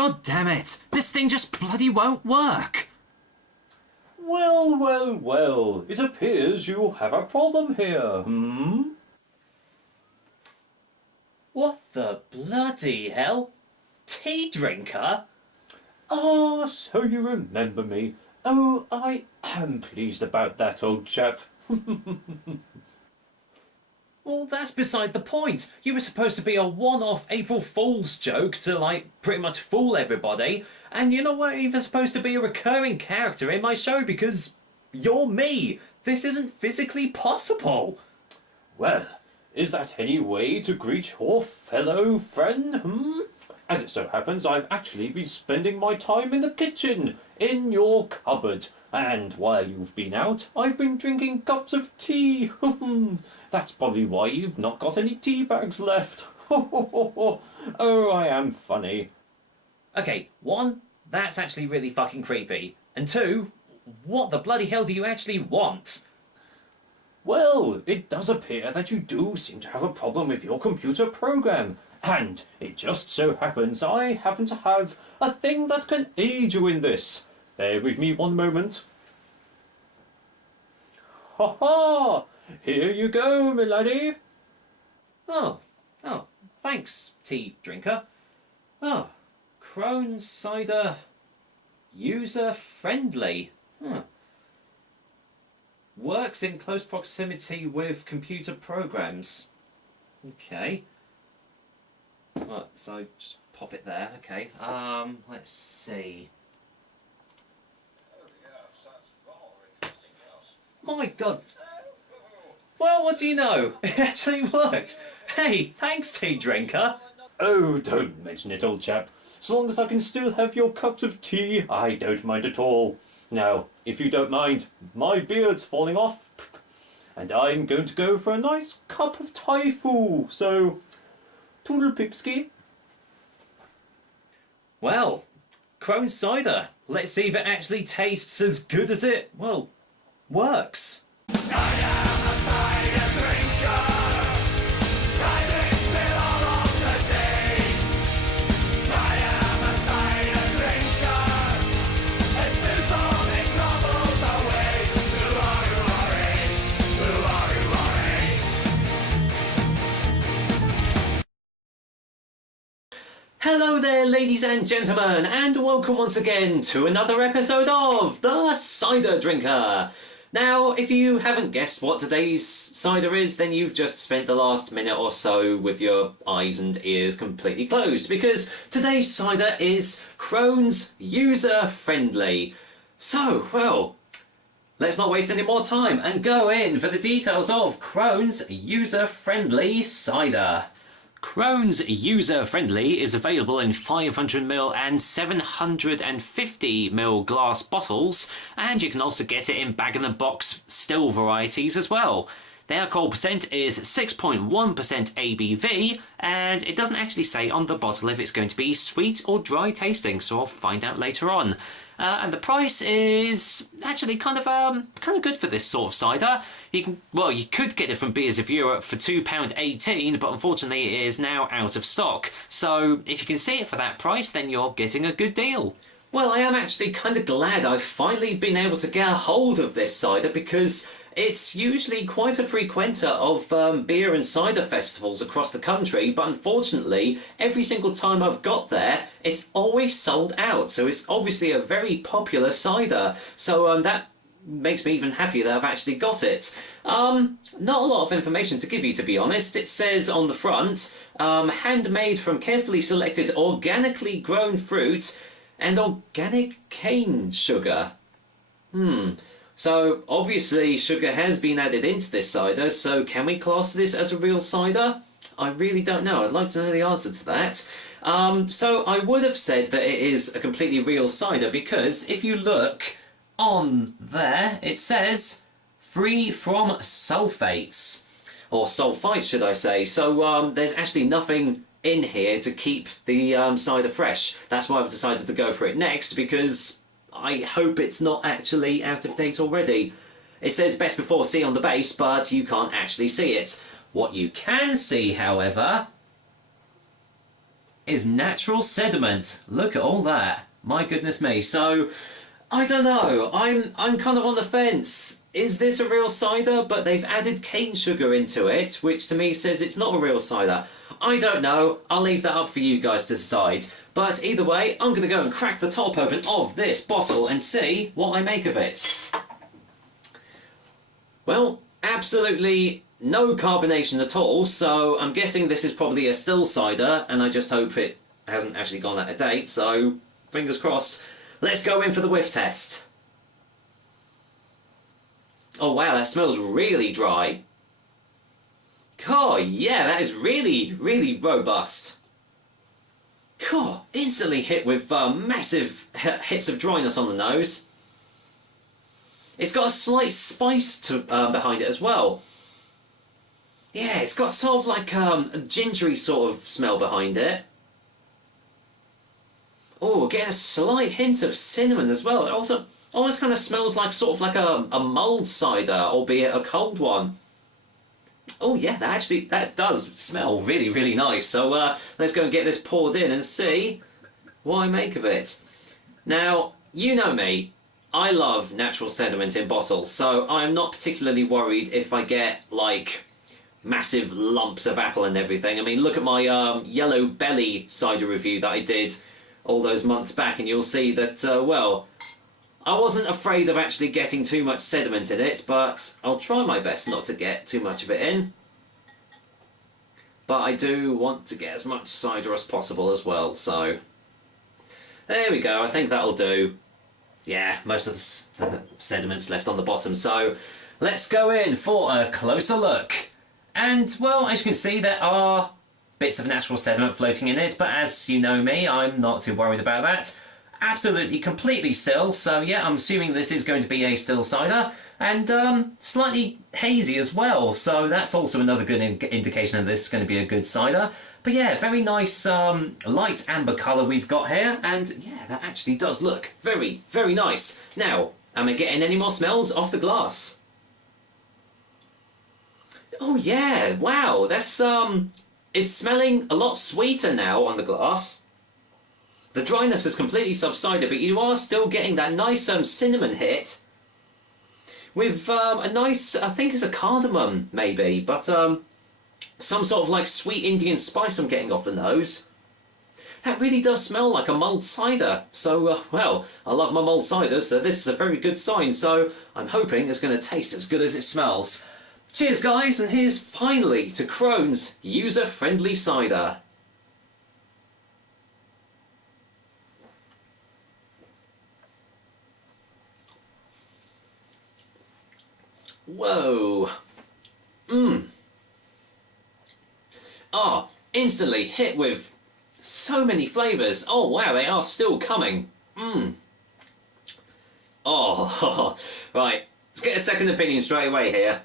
God damn it! This thing just bloody won't work! Well, well, well, it appears you have a problem here, What the bloody hell? Tea drinker? Ah, so you remember me. Oh, I am pleased about that, old chap. Well, that's beside the point. You were supposed to be a one-off April Fool's joke to, like, pretty much fool everybody. And you know what? You're even supposed to be a recurring character in my show because you're me. This isn't physically possible. Well, is that any way to greet your fellow friend, As it so happens, I've actually been spending my time in the kitchen, in your cupboard. And while you've been out, I've been drinking cups of tea. That's probably why you've not got any tea bags left. Oh, I am funny. Okay, one, that's actually really fucking creepy. And two, what the bloody hell do you actually want? Well, it does appear that you do seem to have a problem with your computer program. And it just so happens I happen to have a thing that can aid you in this. Bear with me one moment. Ha ha! Here you go, my laddie. Oh, thanks, tea drinker. Oh, Crones Cider User Friendly. Works in close proximity with computer programs. Okay. Right, so just pop it there. Okay. Let's see. My God. Well, what do you know? It actually worked. Hey, thanks, tea drinker. Oh, don't mention it, old chap. So long as I can still have your cups of tea, I don't mind at all. Now, if you don't mind, my beard's falling off, and I'm going to go for a nice cup of Thai foo, so toodle pipski. Well, Crones Cider. Let's see if it actually tastes as good as it, well, works. Hello there, ladies and gentlemen, and welcome once again to another episode of The Cider Drinker. Now, if you haven't guessed what today's cider is, then you've just spent the last minute or so with your eyes and ears completely closed, because today's cider is Crones User Friendly. So, well, let's not waste any more time and go in for the details of Crones User Friendly cider. Crones User Friendly is available in 500ml and 750ml glass bottles, and you can also get it in bag-in-a-box still varieties as well. The alcohol percent is 6.1% ABV, and it doesn't actually say on the bottle if it's going to be sweet or dry tasting, so I'll find out later on. And the price is actually kind of good for this sort of cider. You could get it from Beers of Europe for £2.18, but unfortunately it is now out of stock. So if you can see it for that price, then you're getting a good deal. Well, I am actually kind of glad I've finally been able to get a hold of this cider, because it's usually quite a frequenter of beer and cider festivals across the country, but unfortunately, every single time I've got there, it's always sold out. So it's obviously a very popular cider. So that makes me even happier that I've actually got it. Not a lot of information to give you, to be honest. It says on the front, handmade from carefully selected organically grown fruit and organic cane sugar. So, obviously, sugar has been added into this cider, so can we class this as a real cider? I really don't know. I'd like to know the answer to that. So, I would have said that it is a completely real cider, because if you look on there, it says free from sulfates. Or sulfites, should I say. So, there's actually nothing in here to keep the cider fresh. That's why I've decided to go for it next, because I hope it's not actually out of date already. It says best before sea on the base, but you can't actually see it. What you can see, however, is natural sediment. Look at all that. My goodness me. So, I don't know. I'm kind of on the fence. Is this a real cider? But they've added cane sugar into it, which to me says it's not a real cider. I don't know. I'll leave that up for you guys to decide. But either way, I'm going to go and crack the top open of this bottle and see what I make of it. Well, absolutely no carbonation at all, so I'm guessing this is probably a still cider, and I just hope it hasn't actually gone out of date, so fingers crossed. Let's go in for the whiff test. Oh wow, that smells really dry. Oh yeah, that is really, really robust. God, instantly hit with massive hits of dryness on the nose. It's got a slight spice to behind it as well. Yeah, it's got sort of like a gingery sort of smell behind it. Oh, getting a slight hint of cinnamon as well. It also almost kind of smells like sort of like a mulled cider, albeit a cold one. Oh yeah, that does smell really, really nice. So let's go and get this poured in and see what I make of it. Now, you know me. I love natural sediment in bottles, so I'm not particularly worried if I get, like, massive lumps of apple and everything. I mean, look at my yellow belly cider review that I did all those months back, and you'll see that, well, I wasn't afraid of actually getting too much sediment in it, but I'll try my best not to get too much of it in. But I do want to get as much cider as possible as well, so there we go. I think that'll do. Yeah, most of the sediment's left on the bottom, so let's go in for a closer look. And, well, as you can see, there are bits of natural sediment floating in it, but as you know me, I'm not too worried about that. Absolutely, completely still, so yeah, I'm assuming this is going to be a still cider, and slightly hazy as well, so that's also another good indication that this is going to be a good cider. But yeah, very nice light amber colour we've got here, and yeah, that actually does look very, very nice. Now, am I getting any more smells off the glass? Oh yeah, wow, that's it's smelling a lot sweeter now on the glass. The dryness has completely subsided, but you are still getting that nice cinnamon hit with a nice, I think it's a cardamom maybe, but some sort of like sweet Indian spice I'm getting off the nose. That really does smell like a mulled cider. So, well, I love my mulled cider, so this is a very good sign. So I'm hoping it's going to taste as good as it smells. Cheers, guys, and here's finally to Crones User Friendly Cider. Whoa. Ah, instantly hit with so many flavours. Oh wow, they are still coming. Oh, right. Let's get a second opinion straight away here.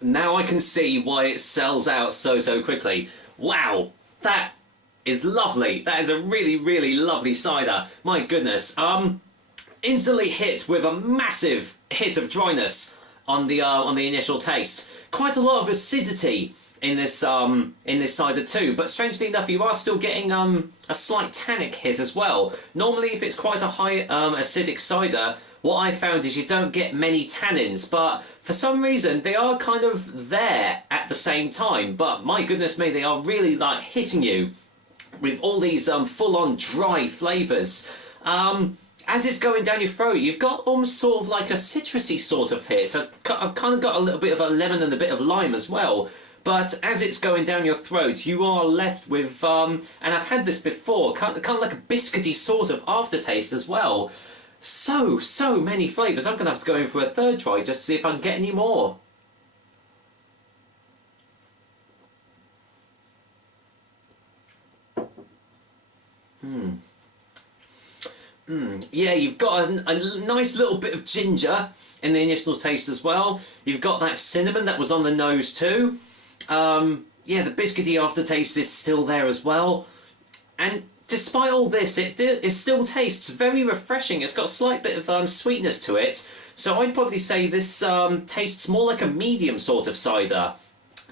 Now I can see why it sells out so quickly. Wow, that is lovely. That is a really, really lovely cider. My goodness. Instantly hit with a massive hit of dryness on the initial taste. Quite a lot of acidity in this cider too. But strangely enough, you are still getting a slight tannic hit as well. Normally, if it's quite a high acidic cider, what I found is you don't get many tannins, but for some reason they are kind of there at the same time. But my goodness me, they are really like hitting you with all these full-on dry flavours. As it's going down your throat, you've got almost sort of like a citrusy sort of hit. I've kind of got a little bit of a lemon and a bit of lime as well. But as it's going down your throat, you are left with, and I've had this before, kind of like a biscuity sort of aftertaste as well. So many flavours. I'm going to have to go in for a third try just to see if I can get any more. Yeah, you've got a nice little bit of ginger in the initial taste as well. You've got that cinnamon that was on the nose too. Yeah, the biscuity aftertaste is still there as well. And despite all this, it still tastes very refreshing. It's got a slight bit of sweetness to it. So I'd probably say this tastes more like a medium sort of cider.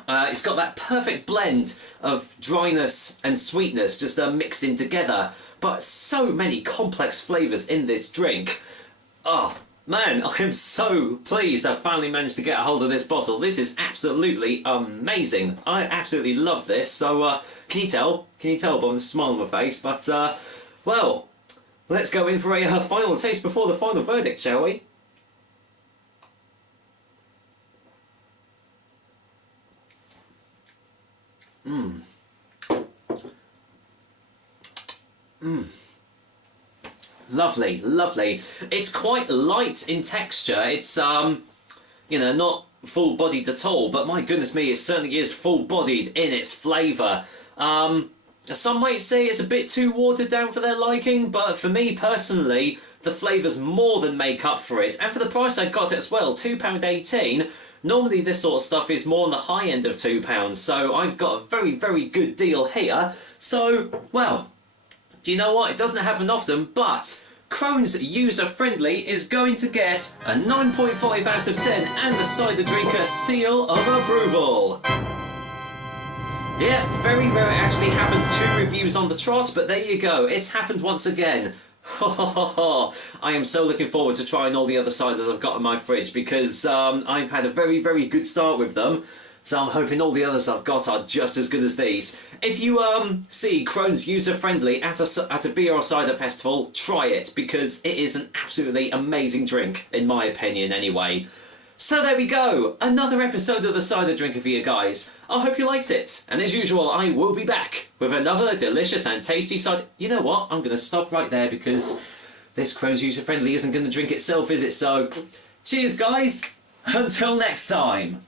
It's got that perfect blend of dryness and sweetness just mixed in together. But so many complex flavours in this drink. Oh, man, I am so pleased I finally managed to get a hold of this bottle. This is absolutely amazing. I absolutely love this. So, can you tell? Can you tell by the smile on my face? But, well, let's go in for a final taste before the final verdict, shall we? Lovely, lovely. It's quite light in texture. It's, you know, not full-bodied at all, but my goodness me, it certainly is full-bodied in its flavour. Some might say it's a bit too watered down for their liking, but for me personally, the flavours more than make up for it. And for the price I got it as well, £2.18, normally this sort of stuff is more on the high end of £2, so I've got a very, very good deal here. So, well, do you know what? It doesn't happen often, but Crones User Friendly is going to get a 9.5 out of 10 and the Cider Drinker seal of approval. Yeah, very rare it actually happens 2 reviews on the trot, but there you go, it's happened once again. I am so looking forward to trying all the other ciders I've got in my fridge because I've had a very, very good start with them. So I'm hoping all the others I've got are just as good as these. If you see Crones User Friendly at a beer or cider festival, try it because it is an absolutely amazing drink, in my opinion anyway. So there we go, another episode of the Cider Drinker for you guys. I hope you liked it, and as usual I will be back with another delicious and tasty cider. You know what, I'm going to stop right there because this Crones User Friendly isn't going to drink itself, is it? So, cheers guys, until next time.